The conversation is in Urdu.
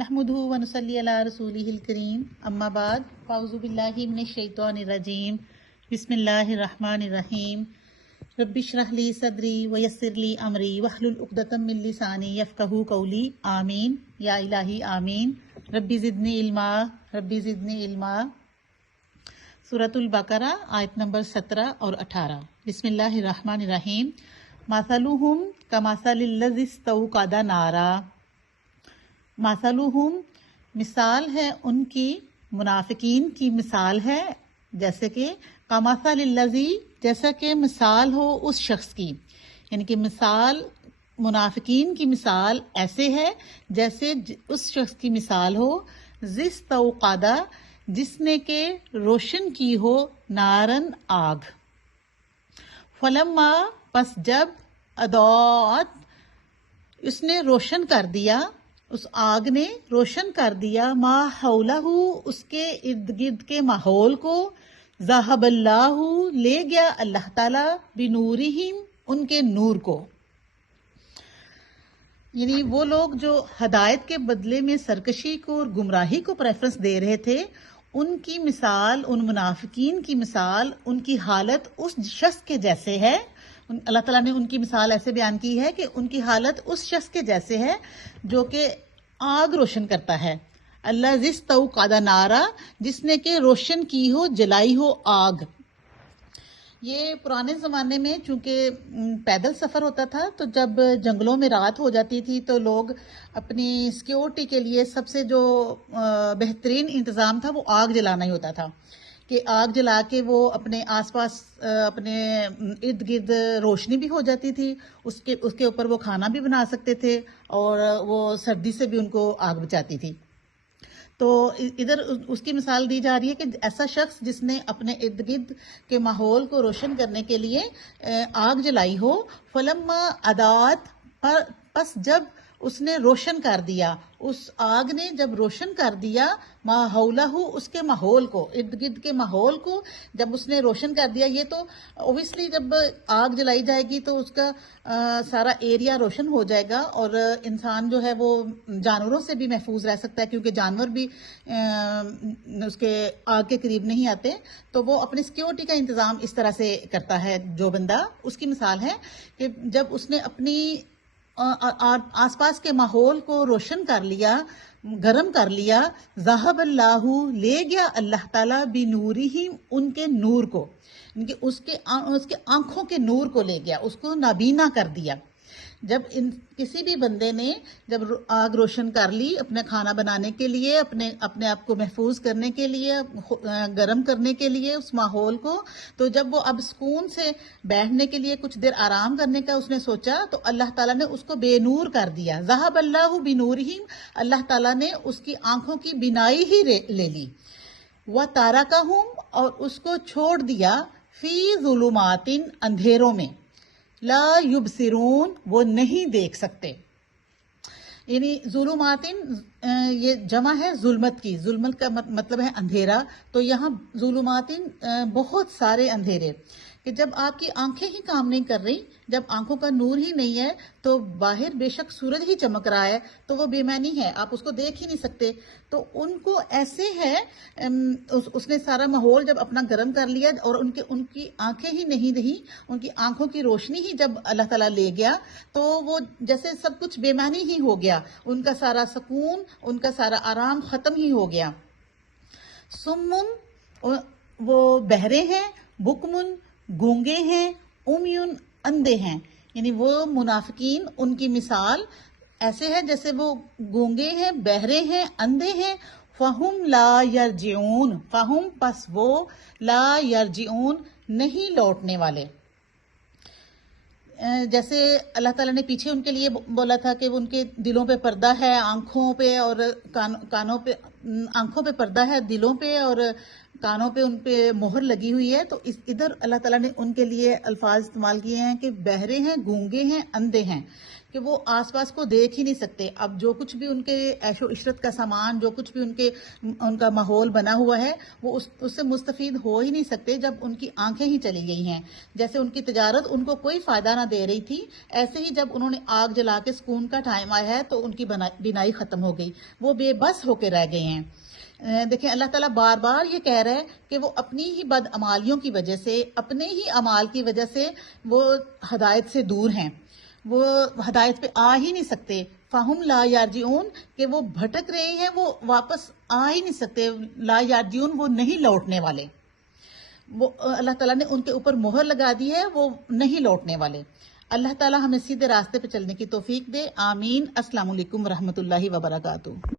نحمده ونصلي على رسوله الكريم اما بعد فاعوذ بالله من الشيطان الرجيم بسم الله الرحمن الرحيم رب اشرح لي صدري ويسر لي امري واحلل عقدة من لساني يفقهوا قولي آمین یا الہی آمین ربی زدنی علما ربی زدنی علما۔ سورۃ البقرہ آیت نمبر 17 اور 18۔ بسم اللہ الرحمن الرحیم۔ مثلهم کمثل الذی استوقد نارا، مثلهم مثال ہے ان کی، منافقین کی مثال ہے جیسے کہ کمثل الذی جیسا کہ مثال ہو اس شخص کی، یعنی کہ مثال منافقین کی مثال ایسے ہے جیسے اس شخص کی مثال ہو ذی استوقد جس نے کہ روشن کی ہو نارن آگ، فلما پس جب اضاءت اس نے روشن کر دیا، اس آگ نے روشن کر دیا ما حولہ اس کے ارد گرد کے ماحول کو، ذہب اللہ لے گیا اللہ تعالی بنورہم ان کے نور کو، یعنی وہ لوگ جو ہدایت کے بدلے میں سرکشی کو اور گمراہی کو پریفرنس دے رہے تھے، ان کی مثال، ان منافقین کی مثال، ان کی حالت اس شخص کے جیسے ہے۔ اللہ تعالیٰ نے ان کی مثال ایسے بیان کی ہے کہ ان کی حالت اس شخص کے جیسے ہے جو کہ آگ روشن کرتا ہے۔ اللہ ذی استوقد نارا جس نے کہ روشن کی ہو، جلائی ہو آگ۔ یہ پرانے زمانے میں چونکہ پیدل سفر ہوتا تھا تو جب جنگلوں میں رات ہو جاتی تھی تو لوگ اپنی سیکیورٹی کے لیے سب سے جو بہترین انتظام تھا وہ آگ جلانا ہی ہوتا تھا، کہ آگ جلا کے وہ اپنے آس پاس اپنے ارد گرد روشنی بھی ہو جاتی تھی، اس کے اوپر وہ کھانا بھی بنا سکتے تھے اور وہ سردی سے بھی ان کو آگ بچاتی تھی۔ تو ادھر اس کی مثال دی جا رہی ہے کہ ایسا شخص جس نے اپنے ارد گرد کے ماحول کو روشن کرنے کے لیے آگ جلائی ہو، فلما اضاءت پس جب اس نے روشن کر دیا، اس آگ نے جب روشن کر دیا ما حولہ اس کے ماحول کو، ارد گرد کے ماحول کو جب اس نے روشن کر دیا۔ یہ تو اوبیسلی جب آگ جلائی جائے گی تو اس کا سارا ایریا روشن ہو جائے گا اور انسان جو ہے وہ جانوروں سے بھی محفوظ رہ سکتا ہے، کیونکہ جانور بھی اس کے آگ کے قریب نہیں آتے، تو وہ اپنی سیکیورٹی کا انتظام اس طرح سے کرتا ہے جو بندہ۔ اس کی مثال ہے کہ جب اس نے اپنی آس پاس کے ماحول کو روشن کر لیا، گرم کر لیا، ذہب اللہ لے گیا اللہ تعالیٰ بنورہم ان کے نور کو، ان کے اس کے آنکھوں کے نور کو لے گیا، اس کو نابینا کر دیا۔ جب کسی بھی بندے نے جب آگ روشن کر لی اپنے کھانا بنانے کے لیے، اپنے آپ کو محفوظ کرنے کے لیے، گرم کرنے کے لیے اس ماحول کو، تو جب وہ اب سکون سے بیٹھنے کے لیے کچھ دیر آرام کرنے کا اس نے سوچا تو اللہ تعالیٰ نے اس کو بے نور کر دیا۔ ذہب اللہ بنورہم اللہ تعالیٰ نے اس کی آنکھوں کی بینائی ہی لے لی۔ وَتَرَکَہُمْ اور اس کو چھوڑ دیا فی ظلمات اندھیروں میں، لا یبصرون وہ نہیں دیکھ سکتے، یعنی ظلمات یہ جمع ہے ظلمت کی، ظلمت کا مطلب ہے اندھیرا، تو یہاں ظلمات بہت سارے اندھیرے، کہ جب آپ کی آنکھیں ہی کام نہیں کر رہی، جب آنکھوں کا نور ہی نہیں ہے تو باہر بے شک سورج ہی چمک رہا ہے تو وہ بے معنی ہے، آپ اس کو دیکھ ہی نہیں سکتے۔ تو ان کو ایسے ہے، اس نے سارا ماحول جب اپنا گرم کر لیا اور ان کی آنکھیں ہی نہیں رہی، ان کی آنکھوں کی روشنی ہی جب اللہ تعالیٰ لے گیا تو وہ جیسے سب کچھ بے معنی ہی ہو گیا، ان کا سارا سکون، ان کا سارا آرام ختم ہی ہو گیا۔ سمن وہ بہرے ہیں، بکمن گونگے ہیں، امیون اندھے ہیں، یعنی وہ منافقین ان کی مثال ایسے ہے جیسے وہ گونگے ہیں، بہرے ہیں، اندھے ہیں۔ فہم لا یرجعون فہم پس وہ لا یرجعون نہیں لوٹنے والے، جیسے اللہ تعالیٰ نے پیچھے ان کے لیے بولا تھا کہ ان کے دلوں پہ پردہ ہے، آنکھوں پہ اور کانوں پہ، آنکھوں پہ پردہ ہے، دلوں پہ اور کانوں پہ ان پہ مہر لگی ہوئی ہے، تو ادھر اللہ تعالیٰ نے ان کے لیے الفاظ استعمال کیے ہیں کہ بہرے ہیں، گونگے ہیں، اندھے ہیں، کہ وہ آس پاس کو دیکھ ہی نہیں سکتے. اب جو کچھ بھی ان کے عیش و عشرت کا سامان، جو کچھ بھی ان کا ماحول بنا ہوا ہے، وہ اس سے مستفید ہو ہی نہیں سکتے جب ان کی آنکھیں ہی چلی گئی ہیں. جیسے ان کی تجارت ان کو کوئی فائدہ نہ دے رہی تھی، ایسے ہی جب انہوں نے آگ جلا کے سکون کا ٹائم آیا ہے تو ان کی بینائی ختم ہو گئی، وہ بے بس ہو کے رہ گئے ہیں. دیکھیں اللہ تعالیٰ بار بار یہ کہہ رہا ہے کہ وہ اپنی ہی بدعمالیوں کی وجہ سے، اپنے ہی اعمال کی وجہ سے وہ ہدایت سے دور ہیں، وہ ہدایت پہ آ ہی نہیں سکتے. فہم لا یارجعون، کہ وہ بھٹک رہے ہیں، وہ واپس آ ہی نہیں سکتے. لا یارجعون، وہ نہیں لوٹنے والے. وہ اللہ تعالیٰ نے ان کے اوپر مہر لگا دی ہے، وہ نہیں لوٹنے والے. اللہ تعالیٰ ہمیں سیدھے راستے پہ چلنے کی توفیق دے. آمین. السلام علیکم ورحمۃ اللہ وبرکاتہ.